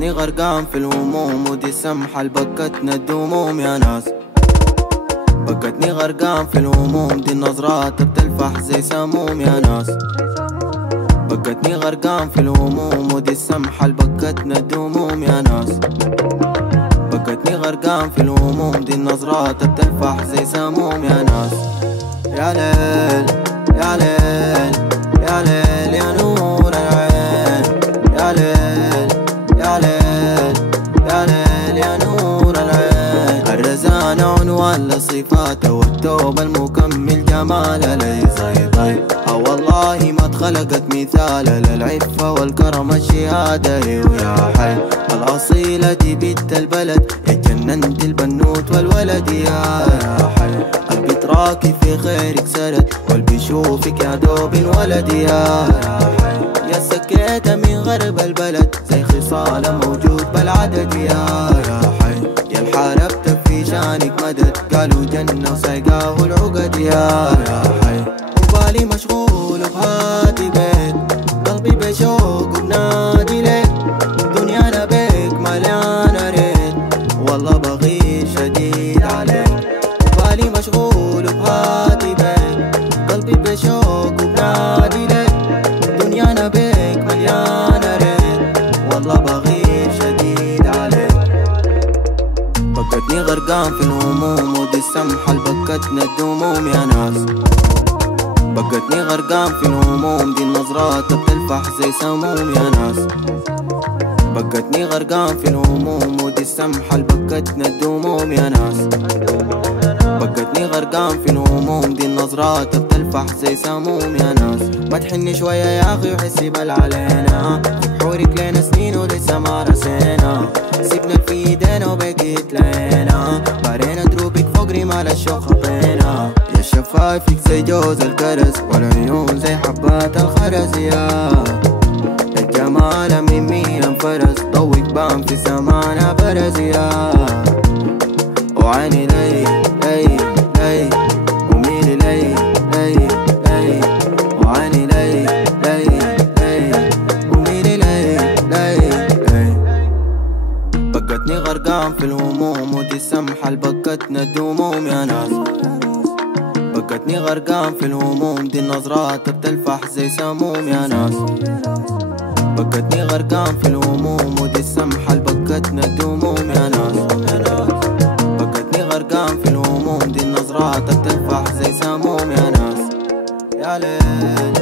بقتني غرقان في الهموم، ودي السمحة لبكتنا الدموم يا ناس. بقتني غرقان في الهموم، دي النظرات بتلفح زي سموم يا ناس. بقتني غرقان في الهموم، ودي السمحة لبكتنا الدموم يا ناس. بقتني غرقان في الهموم، دي النظرات بتلفح زي سموم يا ناس. يا ليل يا ليل يا ليل يا نور العين، يا ليل يا ليل يا ليل يا نور العين. الرزانة عنوان لصفاته، والتوبة المكمل جماله لي زي والله ما اتخلقت مثاله، للعفة والكرم الشهادة. ويا حي الأصيلة دي بنت البلد، يا جننت البنوت والولد. يا حي قلبي تراكي في خيرك سرد، قلبي يشوفك يا دوب انولد. يا حي يا سكيتة من غرب البلد، زي خصالة موجود بالعدد. يا حي يا الحاربت في شانك مدد، قالوا جنة وسيقاه العقد. يا حي بالي مشغول بهاتي بيت، قلبي بشوق وبنادي ليك. دنيانا بيك مليانة ريت، والله بغير شديد عليك. بالي مشغول بهاتي بيت، قلبي بشوق وبنادي ليك. دنيانا بيك مليانة ريت، والله بغير شديد عليك. بقتني غرقان في الهموم، ودي السمحة لبكتنا الدموم يا ناس. بقتني غرقان في الهموم، دي النظرات بتلفح زي سموم يا ناس. بقتني غرقان في الهموم، ودي السمحة لبكتنا الدموم يا ناس. بقتني غرقان في الهموم، دي النظرات بتلفح زي سموم يا ناس. ما تحني شوية يا أخي وحسي بل علينا، بحورك لينا سنين ولسه ما رسينا. سيبنا في ايدينا وبقيت لينا، بارينا دروبك فوق رمال الشوق خطينا. يا شفايفك زي جوز الكرز، والعيون زي حبات الخرز. يا الجمال من مية فرز، ضوك بان في سمانا برز. يا وعيني لي لي لي، وميلي لي لي لي، وعيني لي لي لي، وميلي لي لي لي. بقتني غرقان في الهموم، ودي السمحة لبكتنا الدموم يا ناس. بقتني غرقان في الهموم، دي النظرات بتلفح زي سموم يا ناس. بقتني غرقان في الهموم، ودي السمحة لبكتنا الدموم يا ناس. بقتني غرقان في الهموم، دي النظرات بتلفح زي سموم يا ناس. يا ليل